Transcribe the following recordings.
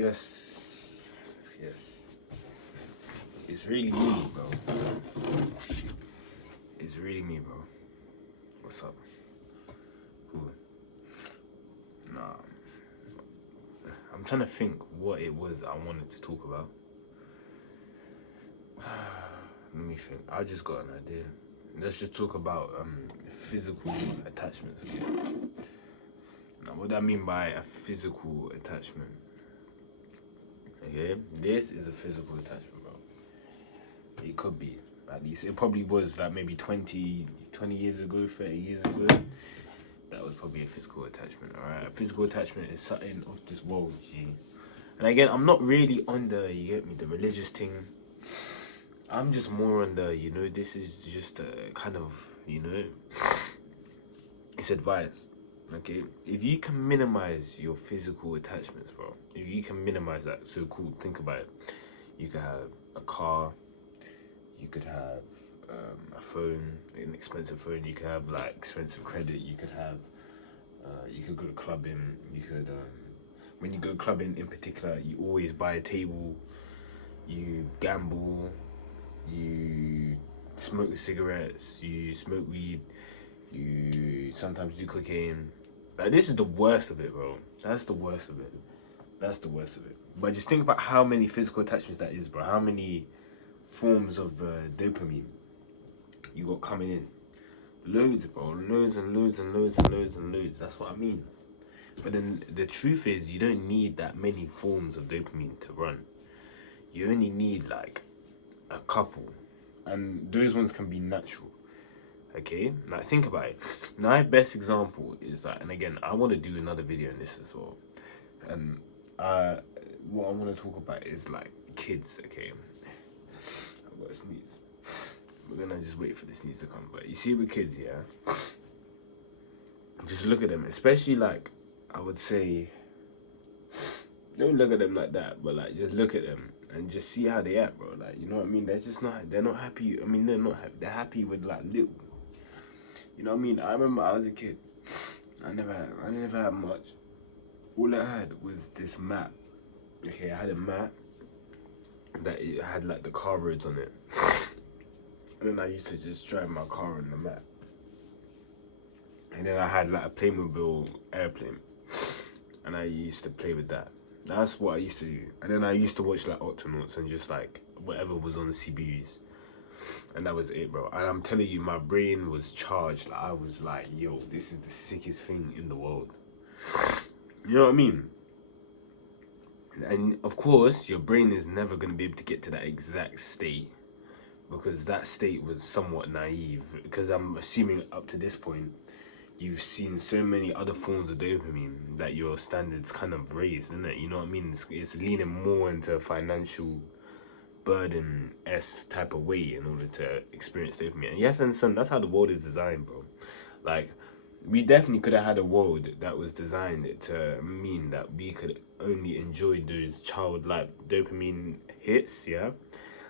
Yes, yes. It's really me, bro. It's really me, bro. What's up? Cool. Nah. I'm trying to think what it was I wanted to talk about. Let me think. I just got an idea. Let's just talk about physical attachments. Now, what do I mean by a physical attachment? Okay, this is a physical attachment, bro. It could be. At least it probably was like maybe 20 years ago, 30 years ago. That was probably a physical attachment, alright? A physical attachment is something of this world, G. And again, I'm not really on the, you get me, the religious thing. I'm just more on the, this is just a kind of, it's advice, okay? If you can minimize your physical attachments, bro, if you can minimize that, so cool, think about it. You could have a car, you could have a phone, an expensive phone, you could have like expensive credit, you could have, you could go clubbing, you could, when you go clubbing in particular, you always buy a table, you gamble, you smoke cigarettes, you smoke weed, you sometimes do cocaine. Like, this is the worst of it, bro. That's the worst of it. That's the worst of it. But just think about how many physical attachments that is, bro. How many forms of dopamine you got coming in. Loads, bro. Loads and loads and loads and loads and loads. That's what I mean. But then the truth is, you don't need that many forms of dopamine to run. You only need like a couple. And those ones can be natural. Okay? Like, think about it. My best example is that, and again, I want to do another video on this as well. And what I want to talk about is like kids, okay? I've got a sneeze. We're gonna just wait for the sneeze to come. But you see with kids, yeah? Just look at them. Especially like, I would say, don't look at them like that, but like, just look at them and just see how they act, bro. Like, you know what I mean? They're not happy. I mean, they're not happy. They're happy with like little. You know what I mean? I remember I was a kid. I never had much. All I had was this map. Okay, I had a map that it had like the car roads on it. And then I used to just drive my car on the map. And then I had like a Playmobil airplane. And I used to play with that. That's what I used to do. And then I used to watch like Octonauts and just like whatever was on the CBs. And that was it, bro. And I'm telling you, my brain was charged. Like, I was like, yo, this is the sickest thing in the world. You know what I mean? And of course, your brain is never going to be able to get to that exact state, because that state was somewhat naive. Because I'm assuming up to this point, you've seen so many other forms of dopamine that your standards kind of raised, isn't it? You know what I mean? It's leaning more into a financial burden-esque type of way in order to experience dopamine. And yes, and son, that's how the world is designed, bro. Like, we definitely could have had a world that was designed to mean that we could only enjoy those childlike dopamine hits, yeah?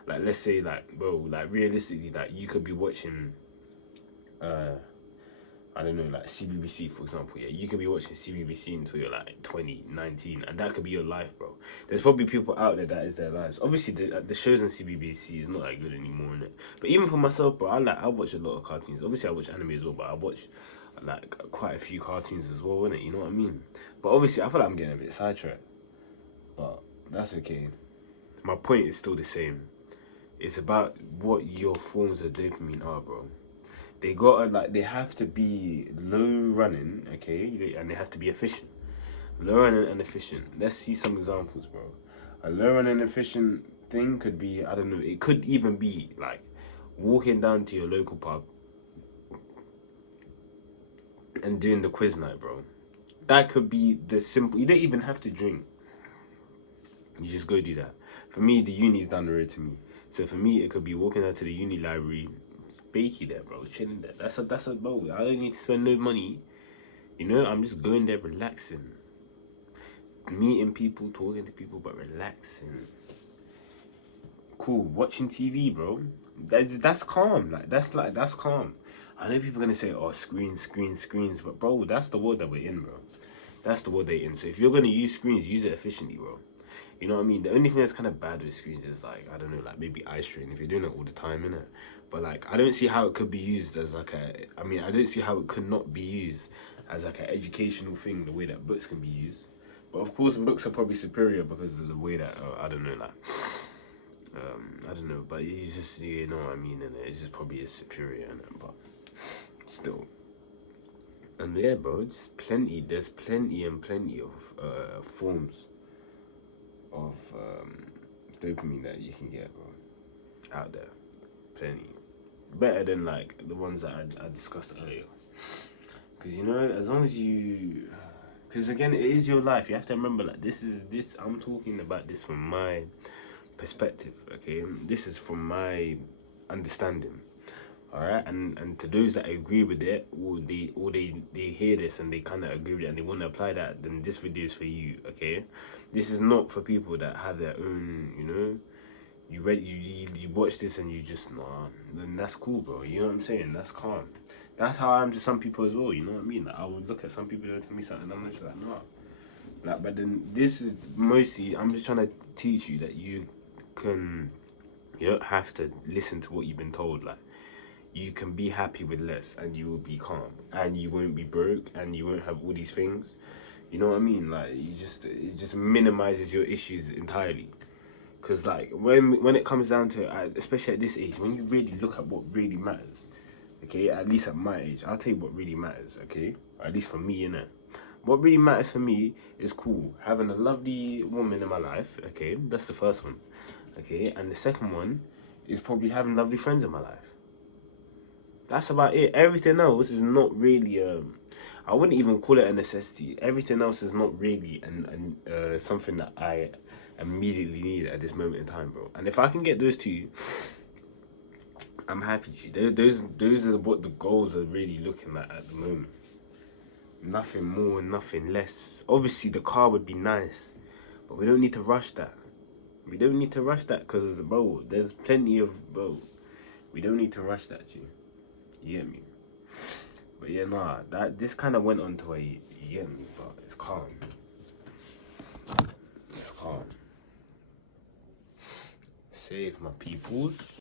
Like, let's say, like, bro, like, realistically, like, you could be watching, I don't know, like CBBC, for example, yeah? You could be watching CBBC until you're, like, 20, 19, and that could be your life, bro. There's probably people out there that is their lives. Obviously, the shows on CBBC is not that good anymore, innit? But even for myself, bro, I watch a lot of cartoons. Obviously, I watch anime as well, but I watch like quite a few cartoons as well, innit? You know what I mean? But obviously, I feel like I'm getting a bit sidetracked. But that's okay. My point is still the same. It's about what your forms of dopamine are, bro. They have to be low running, okay? And they have to be efficient. Low running and efficient. Let's see some examples, bro. A low running efficient thing could be, I don't know, it could even be like walking down to your local pub and doing the quiz night, bro. That could be the simple. You don't even have to drink. You just go do that. For me, the uni is down the road to me. So for me, it could be walking out to the uni library, bakey there, bro, chilling there. That's a bro. I don't need to spend no money. You know, I'm just going there relaxing. Meeting people, talking to people, but relaxing. Cool. Watching TV, bro. That's calm. That's calm. I know people are gonna say, oh, screens, but bro, that's the world that we're in, bro. That's the world they're in. So if you're gonna use screens, use it efficiently, bro. You know what I mean? The only thing that's kind of bad with screens is like, I don't know, like maybe eye strain if you're doing it all the time, innit? But like, I don't see how it could be used as like I don't see how it could not be used as like an educational thing the way that books can be used. But of course, books are probably superior because of the way that, I don't know, like, I don't know, but it's just, you know what I mean, and it's just probably is superior, innit? But still. And yeah, bro, just there's plenty and plenty of forms of dopamine that you can get, bro, out there. Plenty. Better than like the ones that I discussed earlier. Because, you know, as long as you, because again, it is your life. You have to remember, like, I'm talking about this from my perspective, okay? This is from my understanding. All right, and to those that agree with it, or they hear this and they kind of agree with it and they want to apply that, then this video is for you. Okay, this is not for people that have their own, you know. You watch this and you just nah, then that's cool, bro. You know what I'm saying? That's calm. That's how I am to some people as well. You know what I mean? Like, I would look at some people that tell me something and I'm just like, nah. Like, but then this is mostly, I'm just trying to teach you that you don't have to listen to what you've been told. Like, you can be happy with less and you will be calm and you won't be broke and you won't have all these things. You know what I mean? Like, it just minimizes your issues entirely. Because like when it comes down to it, especially at this age, when you really look at what really matters, okay, at least at my age, I'll tell you what really matters, okay, or at least for me, innit? What really matters for me is cool, having a lovely woman in my life, okay, that's the first one, okay, and the second one is probably having lovely friends in my life. That's about it. Everything else is not really I wouldn't even call it a necessity. Everything else is not really something that I immediately need at this moment in time, bro. And if I can get those two, I'm happy. Those are what the goals are really looking at the moment. Nothing more, nothing less. Obviously, the car would be nice, but we don't need to rush that. We don't need to rush that because, bro, there's plenty of, bro. We don't need to rush that, G. You get me? But yeah, nah, this kind of went on to a, you get me, but it's calm. It's calm. Save my peoples.